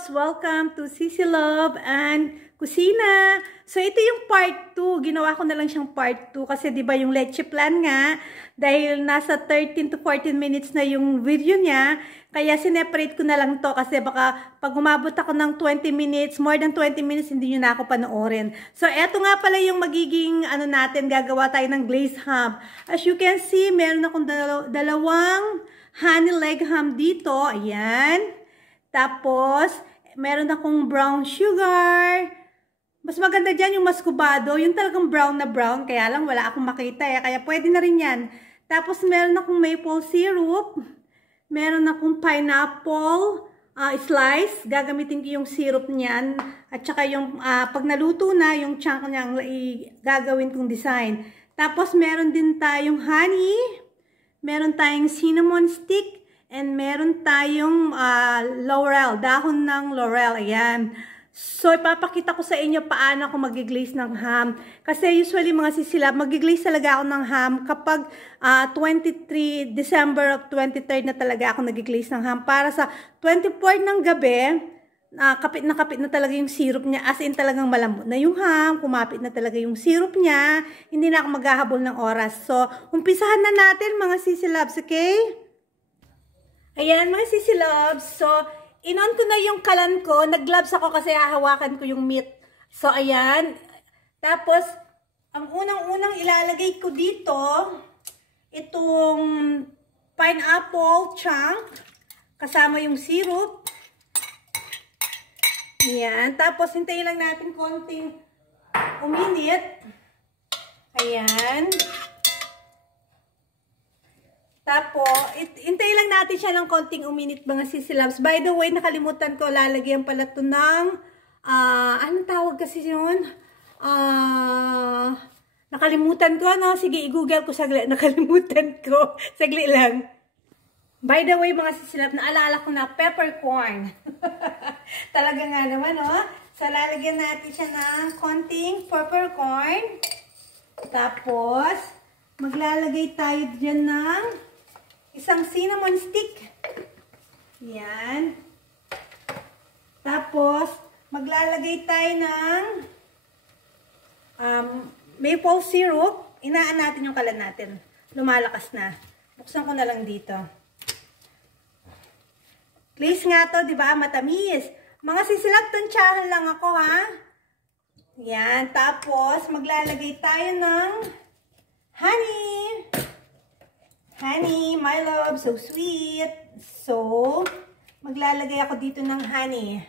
loves! Welcome to Sissy Love and Kusina. So ito yung part 2. Ginawa ko na lang siyang part 2 kasi 'di ba yung leche plan nga dahil nasa 13 to 14 minutes na yung video niya. Kaya sineparate ko na lang to kasi baka pag umabot ako ng 20 minutes, more than 20 minutes, hindi nyo na ako panoorin. So eto nga pala yung magiging natin, gagawa tayo ng glazed ham. As you can see, meron akong dalawang honey leg ham dito. Ayan. Tapos, meron akong brown sugar. Mas maganda dyan yung mascubado. Yung talagang brown na brown. Kaya lang wala akong makita eh. Kaya pwede na rin yan. Tapos, meron akong maple syrup. Meron akong pineapple slice. Gagamitin ko yung syrup niyan. At saka yung pag naluto na, yung chunk niya gagawin kong design. Tapos, meron din tayong honey. Meron tayong cinnamon stick. And meron tayong laurel, dahon ng laurel, ayan. So, ipapakita ko sa inyo paano ako mag-glaze ng ham. Kasi usually mga sisilab, mag-glaze talaga ako ng ham kapag 23 December of 23 na talaga ako nag-glaze ng ham. Para sa 24 ng gabi, kapit na talaga yung syrup niya. As in talagang malambot na yung ham, kumapit na talaga yung syrup niya. Hindi na ako maghahabol ng oras. So, umpisahan na natin mga sisilabs, okay? Ayan mga Sissy Loves, so in-on ko na yung kalan ko, nag-gloves ako kasi hahawakan ko yung meat. So ayan, tapos ang unang-unang ilalagay ko dito, itong pineapple chunk, kasama yung syrup. Ayan, tapos hintayin lang natin konting uminit. Ayan. Tapos, hintayin lang natin siya ng konting uminit mga Sissy Loves. By the way, nakalimutan ko, lalagyan pala ito ng, anong tawag kasi yun? Nakalimutan ko, no? Sige, i-google ko saglit. Nakalimutan ko. Saglit lang. By the way, mga Sissy Loves, naalala ko na peppercorn. Talaga nga naman, no? So, lalagyan natin siya ng konting peppercorn. Tapos, maglalagay tayo dyan ng isang cinnamon stick. Yan. Tapos, maglalagay tayo ng maple syrup. Inaan natin yung kalan natin. Lumalakas na. Buksan ko na lang dito. Please nga to, di ba? Matamis. Mga sisilap, tansyahan lang ako, ha? Yan. Tapos, maglalagay tayo ng honey. Honey, my love, so sweet. So, maglalagay ako dito ng honey.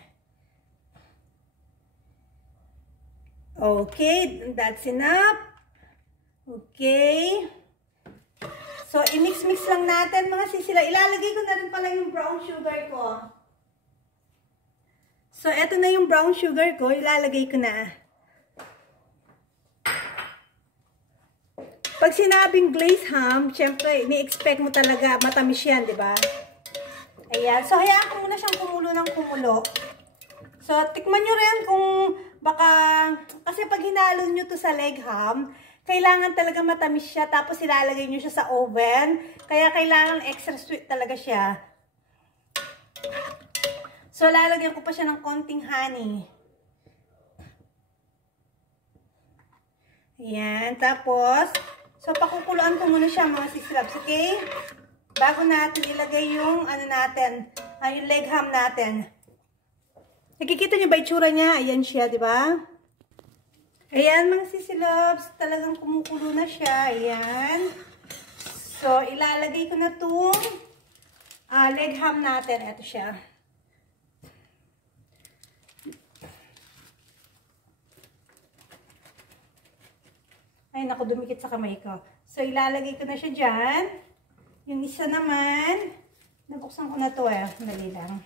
Okay, that's enough. Okay. So, i-mix-mix lang natin mga sisila. Ilalagay ko na rin pala yung brown sugar ko. So, eto na yung brown sugar ko. Ilalagay ko na. Pag sinabing glazed ham, syempre, ni-expect mo talaga matamis yan, di ba? Ayan. So, hayaan ko muna siyang kumulo ng kumulo. So, tikman nyo rin kung baka, kasi pag hinalo nyo to sa leg ham, kailangan talaga matamis siya, tapos ilalagay nyo siya sa oven. Kaya kailangan extra sweet talaga siya. So, lalagyan ko pa siya ng konting honey. Ayan. Tapos, so, pakukuluan ko muna siya mga Sissy Loves, okay? Bago natin ilagay yung, natin, yung leg ham natin. Nakikita niyo ba itsura niya? Ayan siya, di ba? Ayan mga Sissy Loves, talagang kumukulo na siya. Ayan. So, ilalagay ko na itong leg ham natin. Ito siya. Ay, naku, dumikit sa kamay ko. So, ilalagay ko na siya dyan. Yung isa naman, nabuksan ko na to eh. Dali lang.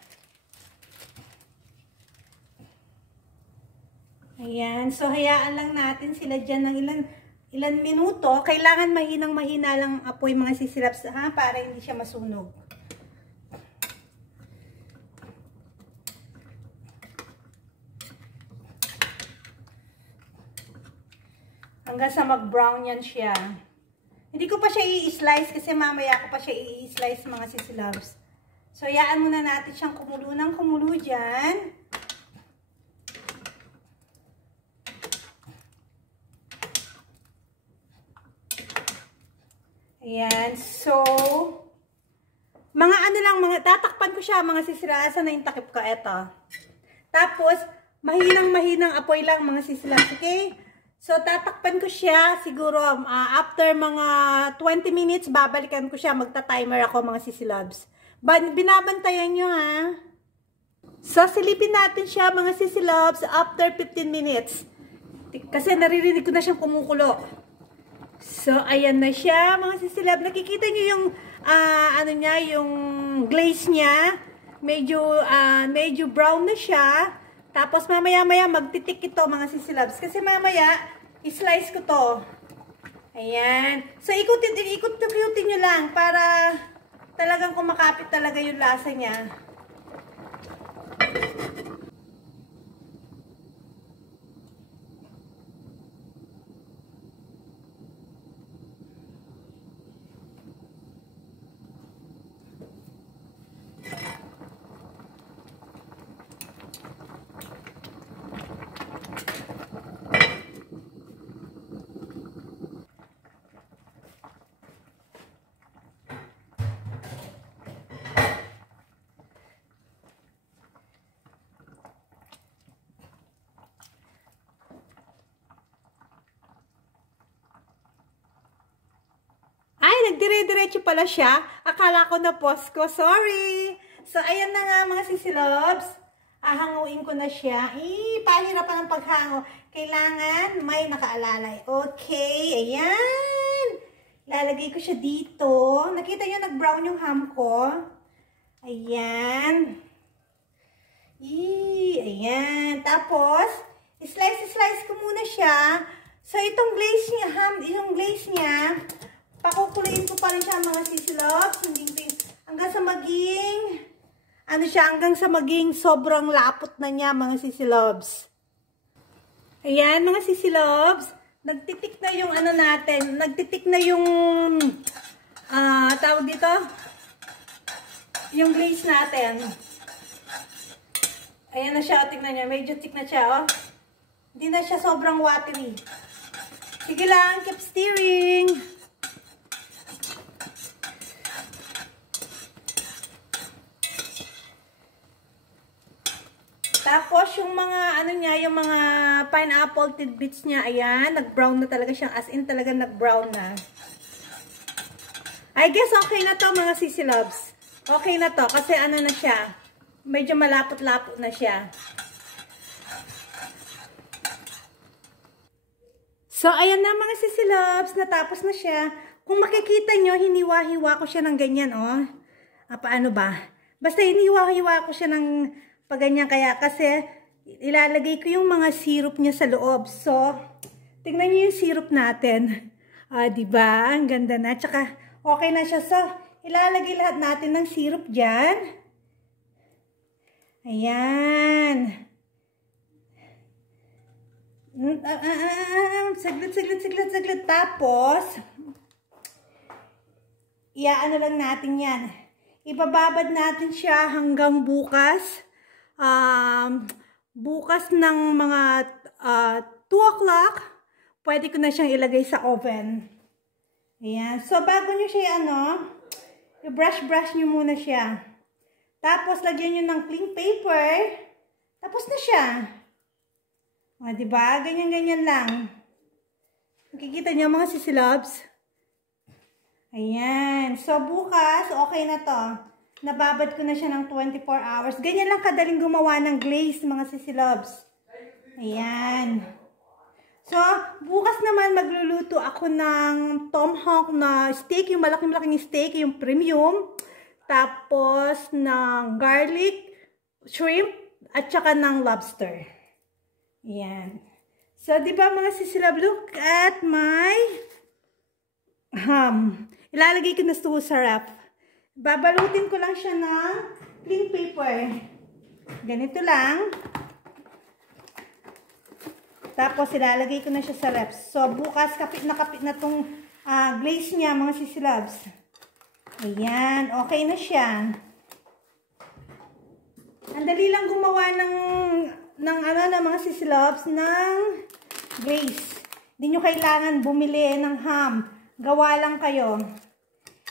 Ayan. So, hayaan lang natin sila dyan ng ilan minuto. Kailangan mahinang-mahina lang apoy mga Sissy Loves, ha? Para hindi siya masunog. Hanggang sa mag-brown yan siya. Hindi ko pa siya i-slice kasi mamaya ko pa siya i-slice mga Sissy Loves. So, hayaan muna natin siyang kumulo ng kumulo dyan. Ayan. So, mga ano lang, tatakpan ko siya, mga sisirasa na yung takip ko. Eto. Tapos, mahinang apoy lang, mga sisilabs. Okay? So, tatakpan ko siya. Siguro, after mga 20 minutes, babalikan ko siya. Magta-timer ako, mga sisilabs. Binabantayan nyo, ha? So, silipin natin siya, mga sisilabs, after 15 minutes. Kasi naririnig ko na siyang kumukulo. So, ayan na siya, mga sisilab. Nakikita nyo yung, ano niya, yung glaze niya. Medyo brown na siya. Tapos, mamaya-maya, magtitik ito, mga sisilabs. Kasi mamaya, islice ko to. Ayan. So, ikutin nyo lang para talagang kumakapit talaga yung lasa niya. Nagdire-diretso pala siya. Akala ko na post ko. Sorry. So, ayan na nga mga sisilobs. Ahanguin ko na siya. Pahirapan ang paghango. Kailangan may nakaalalay. Okay. Ayan. Lalagay ko siya dito. Nakita nyo nag-brown yung ham ko. Ayan. Ayan. Tapos, slice ko muna siya. So, itong glaze niya, yung glaze niya, pakukuloyin ko pa rin siya mga sisilobs. Hanggang sa maging, hanggang sa maging sobrang lapot na niya mga sisilobs. Ayan mga sisilobs. Nagtitik na yung ano natin. Nagtitik na yung, tawag dito, yung glaze natin. Ayan na siya. Tignan niya. Medyo thick na siya. Oh. Hindi na siya sobrang watery. Sige lang. Keep stirring. Tapos, yung mga, ano niya, yung mga pineapple tidbits niya, ayan, nag-brown na talaga siya. As in, talaga nag-brown na. I guess, okay na to mga sisilobs. Okay na to, kasi ano na siya, medyo malapot-lapot na siya. So, ayan na mga sisilobs, natapos na siya. Kung makikita nyo, hiniwa-hiwa ko siya ng ganyan, oh. Paano ba? Basta hiniwa-hiwa ko siya ng paganyan, kaya kasi ilalagay ko yung mga syrup niya sa loob. So, tingnan niyo yung syrup natin. Diba? Ang ganda na. Tsaka, okay na siya. So, ilalagay lahat natin ng syrup dyan. Ayan. Saglit. Tapos, iaano lang natin yan. Ibababad natin siya hanggang bukas. Bukas ng mga 2 o'clock, pwede ko na siyang ilagay sa oven. Ayan. So, bago nyo siya, i-brush nyo muna siya. Tapos, lagyan nyo ng cling paper. Tapos na siya. Diba? Ganyan-ganyan lang. Nakikita nyo mga sisilobs? Ayan. So, bukas, okay na to. Nababad ko na siya ng 24 hours. Ganyan lang kadaling gumawa ng glaze, mga sisilobs. Ayan. So, bukas naman magluluto ako ng tomahawk na steak, yung malaking-malaking steak, yung premium. Tapos, ng garlic, shrimp, at saka ng lobster. Ayan. So, di ba mga sisilobs, look at my ham. Ilalagay ko na ito sa wrap. Babalutin ko lang siya ng cling paper. Ganito lang. Tapos, ilalagay ko na siya sa ref. So, bukas, kapit na tong glaze niya, mga sisilobs. Ayan. Okay na siya. Ang dali lang gumawa ng mga sisilabs ng glaze. Hindi nyo kailangan bumili ng ham. Gawa lang kayo.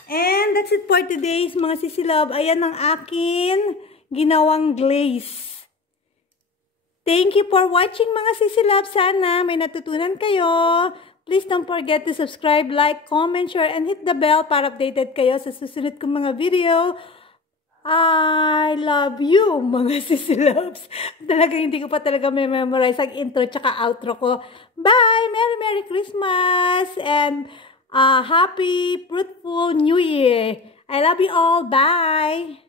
And that's it for today's mga sisilab. Ayan ang akin ginawang glaze. Thank you for watching mga sisilab. Sana may natutunan kayo. Please don't forget to subscribe, like, comment, share, and hit the bell para updated kayo sa susunod kong mga video. I love you, mga sisilabs. Talaga hindi ko pa talaga may memorize ang intro tsaka outro ko. Bye! Merry Christmas! And happy, fruitful New Year! I love you all. Bye!